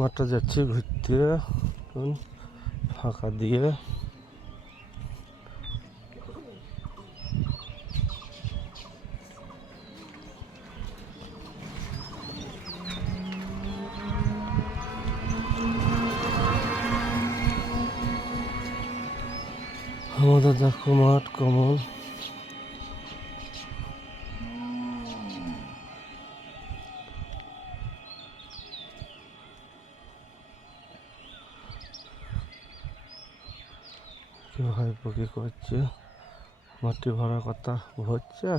মাঠটা যাচ্ছি ঘুরতে ফাঁকা দিয়ে। আমাদের দেখো মাঠ কমল। ভাইপো কি করছে? মাটি ভরা কথা হচ্ছে।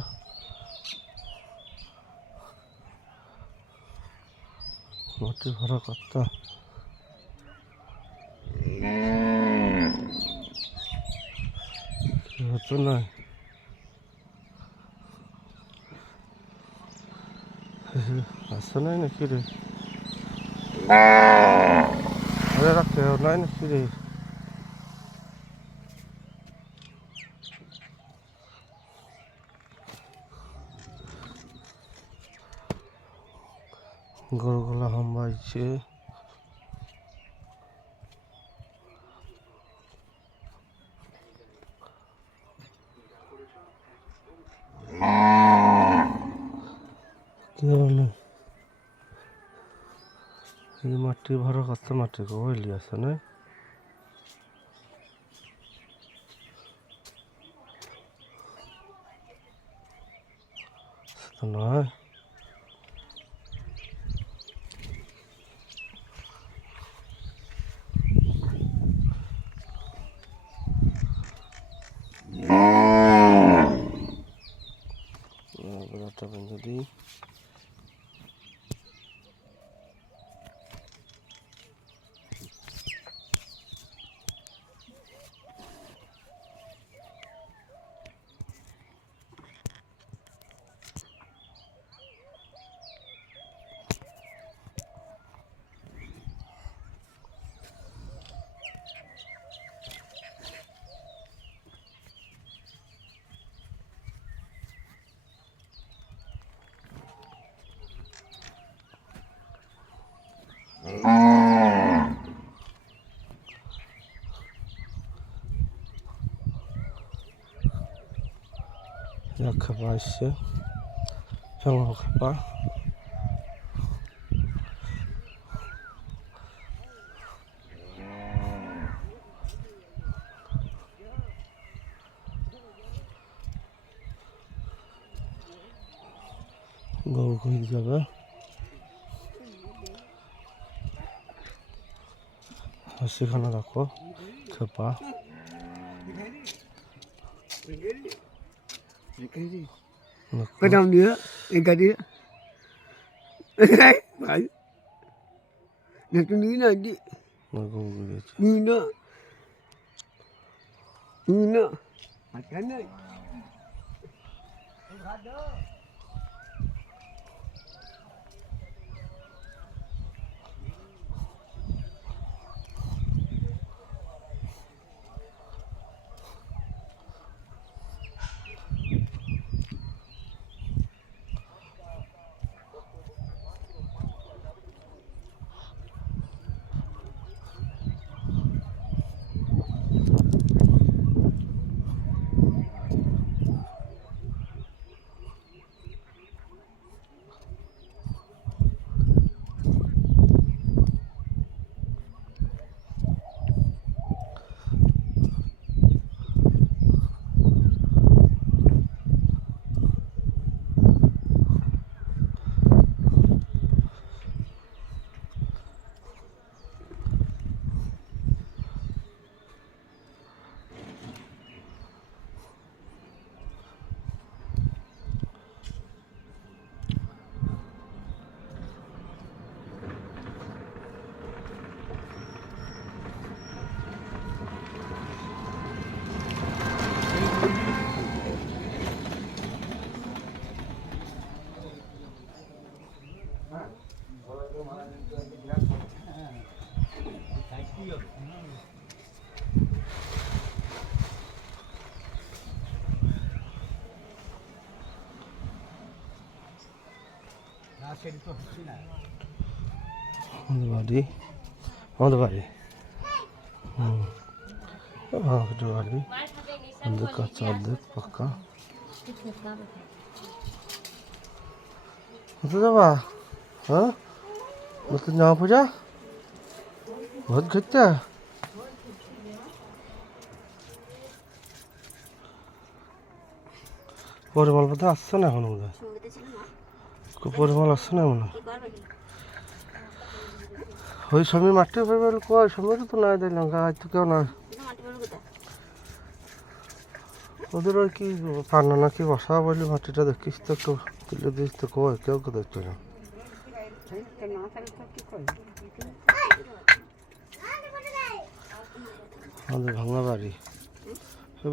মাটি ভরা কথা কি হতো না? আসছে নাই নাকি রে? আরে রাখতে নাই নাকি রে? গরুগুলা হাম্বাইছে। কি বলে এই মাটি ভরা কথা মাটি কইলি আছে না? নয় যদি খাপা আসছে খাপা। গরু খুঁজে যাবে সেখানে রাখো খেপা। Kadang dia, ikat dia. Baik. Nak tu Nina dik. Nina. Nina. Makan nak. আমাদের বাড়ি আমাদের বাড়ি ভাঙা বাড়ি অর্ধেক কাঁচা অর্ধেক পাক্কা কোথায় যাবা হ্যাঁ নতুন জামা পূজা ভোট খেতে পরিমল বোধ আসছে না এখন বোধ হয় পরিমল আসছে না মনে হয় ওই সময় মাটি ফেরবে কয় সময় তো নাই দিলাম গাছ তো কেউ না ওদের ওই কি পান্না নাকি বসা বলি মাটিটা দেখিস তো একটু তুলে দিস তো কয় কেউ কেউ দেখতো না আমাদের ভাঙা বাড়ি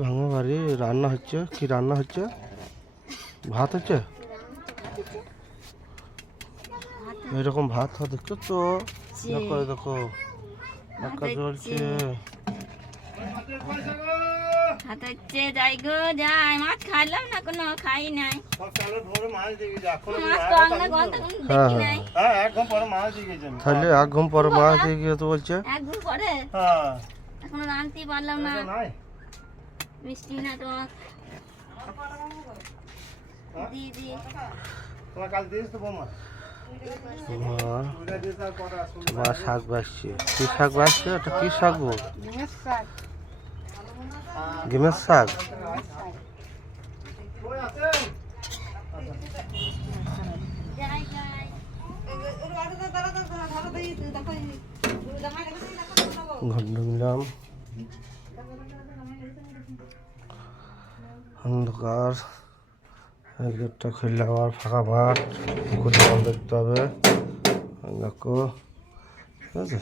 ভাঙা বাড়ি রান্না হচ্ছে কি রান্না হচ্ছে ভাত হচ্ছে এরকম ভাত দেখছো তো দেখো দেখো ঢাকা জ্বলছে ভাত হচ্ছে যাই গো যাই মাছ খাইলাম না কোনো খাই নাই মাছ তো আমরা গন্ধ দেখি নাই তাহলে 1 ঘন্টা পরে মাছ দিয়ে গিয়ে তো বলছে 1 ঘন্টা পরে এখনো রাঁধতে পারলাম না মিষ্টি না তো দিদি মা শাক বাসছে কি শাক বাসছে ওটা কি শাক গো গেমের শাক যাই যাই ঘন্ট নিলাম অন্ধকার এই গেটটা খুললে আবার ফাঁকা মাঠ কোথাও দেখতে হবে দেখো ঠিক আছে